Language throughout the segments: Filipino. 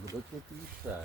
Agudot ko pisa.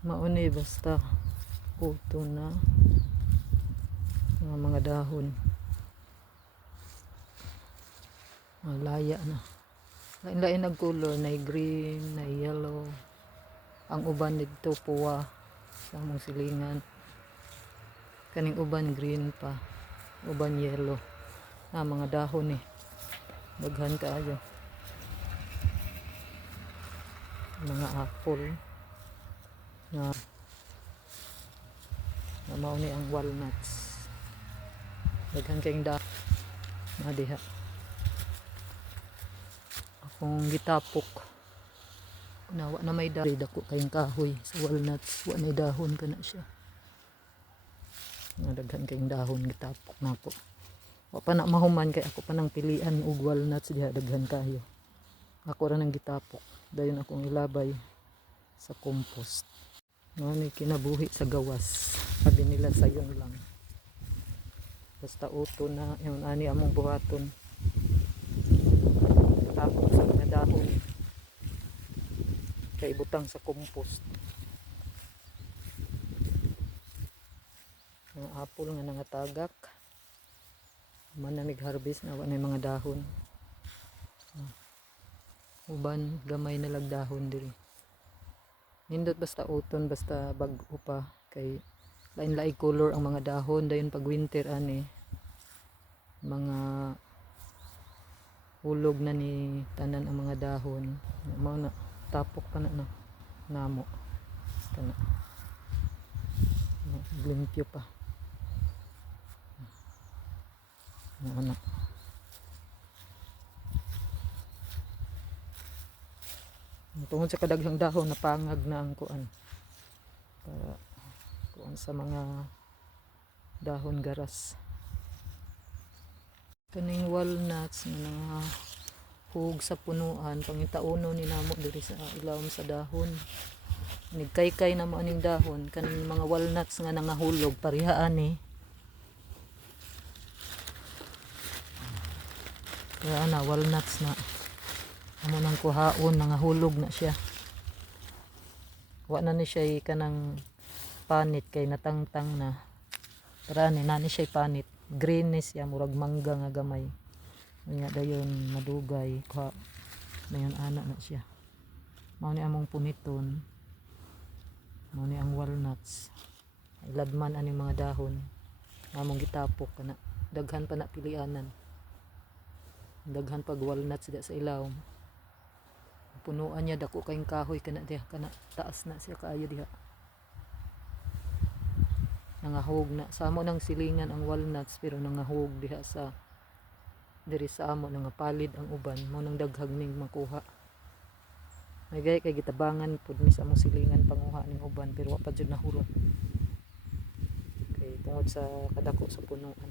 Mauni basta uto na mga dahon. Laya na. Lain-lain ang color, na green, na yellow. Ang uban dito puwa sa mong silingan. Kaning uban green pa, uban yellow. Mga dahon daghan kaayo. Mga apple na mao ni ang walnuts. Daghan kayong na diha. Akong gitapok na wa na may dahon, dako kayong kahoy sa walnuts, wa na dahon kana siya. Daghan kayong dahon gitapok nako. Wa pa na mahuman kay ako pa nang pilian og walnuts diha, daghan kayo. Ako ra nang gitapok, dayon akong ilabay sa compost. May kinabuhi sa gawas. Sabi nila sayon lang. Basta uto na yung ani among buhaton. Tapos sa mga dahon kay butang sa compost. Ang apple nga nangatagak. Manamig harvest na wala mga dahon. Uban gamay na lag dahon diri. Nindot basta uton, basta bag-o pa kay lain-lain color ang mga dahon. Dayon pag winter ani mga hulog na ni tanan ang mga dahon. Mga tapok pa na namo kana limpyo pa na tungod sa kadaghang dahon napangag na ang kuan para kuan sa mga dahon garas. Kaning walnuts nga hug sa punuan pangitauno ni namo diri sa ilawom sa dahon. Nigkay-kay na mo aning dahon kaning mga walnuts nga nangahulog parihaan kaya na walnuts na amo nang kuhaon, nangahulog na siya. Wa na ni siya kanang panit kay natangtang na. Para ni nani siya panit. Green ni siya murag mangga nga gamay. Unya dayon madugay mayon ana na siya. Mao ni among puniton, mao ni ang walnuts. Iladman aning mga dahon among gitapok kana daghan pa na pilianan, daghan pag walnuts diha sa ilaw. Punuan niya dako kayong kahoy kana diha, kana taas na siya kaayo diha, nangahog na sa amo nang silingan ang walnuts pero nangahog diha sa diri sa amo, nangapalid ang uban, mo nang daghag ning makuha. May gay kay gitabangan pud mi sa among silingan panguha ning uban pero wa pa jud nahurot kay tungod sa kadako sa punuan.